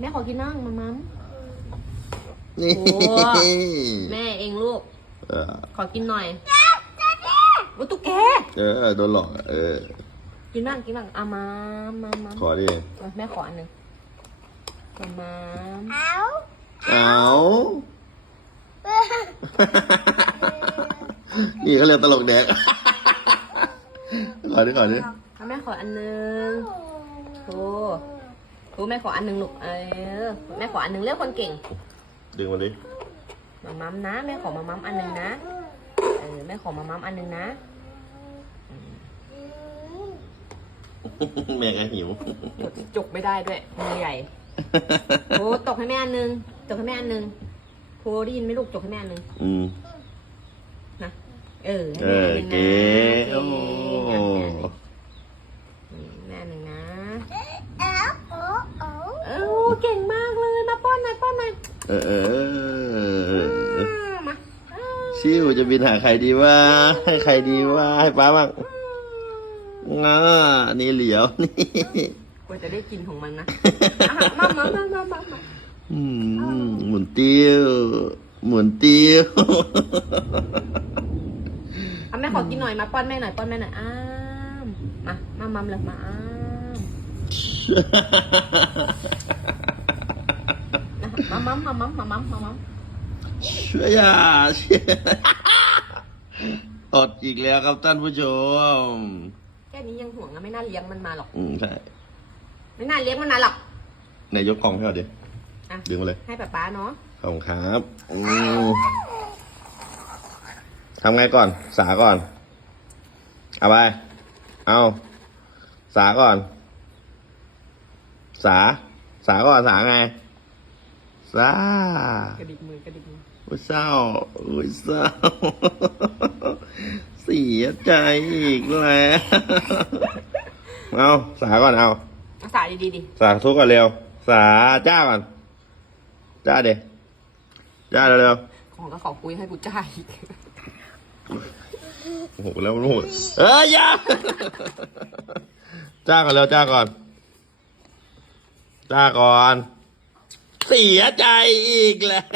แม่ขอกินนั่งมามัมนี่โอ้แม่เองลูก เออขอกินหน่อยวุ้ตุ๊กแก เออโดนหลอกอะเออ กินนั่งกินนั่งอามามามาขอดิแม่ขออันหนึ่งมามาเอาเอานี่เขาเรียกตลกแดกขอดิขอดิเอาแม่ขออันหนึ่งโอ้ โหแม่ขออันหนึ่งลูกเออแม่ขออันหนึ่งเรียกคนเก่ง ดึงมาดิมามัมนะ แม่ขอมามัมอันหนึ่งนะเออแม่ขอมามัมอันหนึ่งนะแม่ก็หิวจกจกไม่ได้ด้วยมือใหญ่โอ้ตกให้แม่อันหนึ่งตกให้แม่อันหนึ่งโพได้ยินไหมลูกตกให้แม่อันหนึ่งอืมนะเออให้เอแม่ออันหนึ่งนะเก๋โอ้ แม่อันหนึ่งนะ เอาเอาเอา เออ เก่งมากเลยมาป้อนหน่อยป้อนหน่อยเออเออเอออ่ามาอ่าชิวจะบินหาใครดีวะให้ใครดีวะให้ป้าบ้างง่านี่เหลียวนี่กว่าจะได้กินของมันนะอะมามามามามามาอืมหมุนติ้วหมุนติ้วเอาแม่ขอกินหน่อยมาป้อนแม่หน่อยป้อนแม่หน่อยอ้ามมามามัมเลยมาอ้ามนะ มามัมมามัมมามัมมามัมช่วยอย่าเชี่ยอดอีกแล้วครับท่านผู้ชม แค่นี้ยังห่วงนะไม่น่าเลี้ยงมันมาหรอก อืมใช่ ไม่น่าเลี้ยงมันมาหรอกนายยกกล่องให้เราดิอะดึงมาเลย ให้ป๊าป๊าเนาะขอบคุณครับอืมทำไงก่อน สาก่อน เอาไป เอา สาก่อน สา สาก่อน สาไง สากระดิกมือกระดิกมืออุ้ยเศร้าอุ้ยเศร้าเสียใจอีกแล้วเอาสาก่อนเอาอาสาดีๆดิสาทุกก่อนเร็ว สาจ้าก่อนจ้าเด็จ้าเร็วของก็ขอคุยให้กูจ่ายอีกๆโอ้โหแล้วมันโหดเอ้ยอย่าจ้าก่อนเร็วจ้าก่อน จ้าก่อน เสียใจอีกแล้ว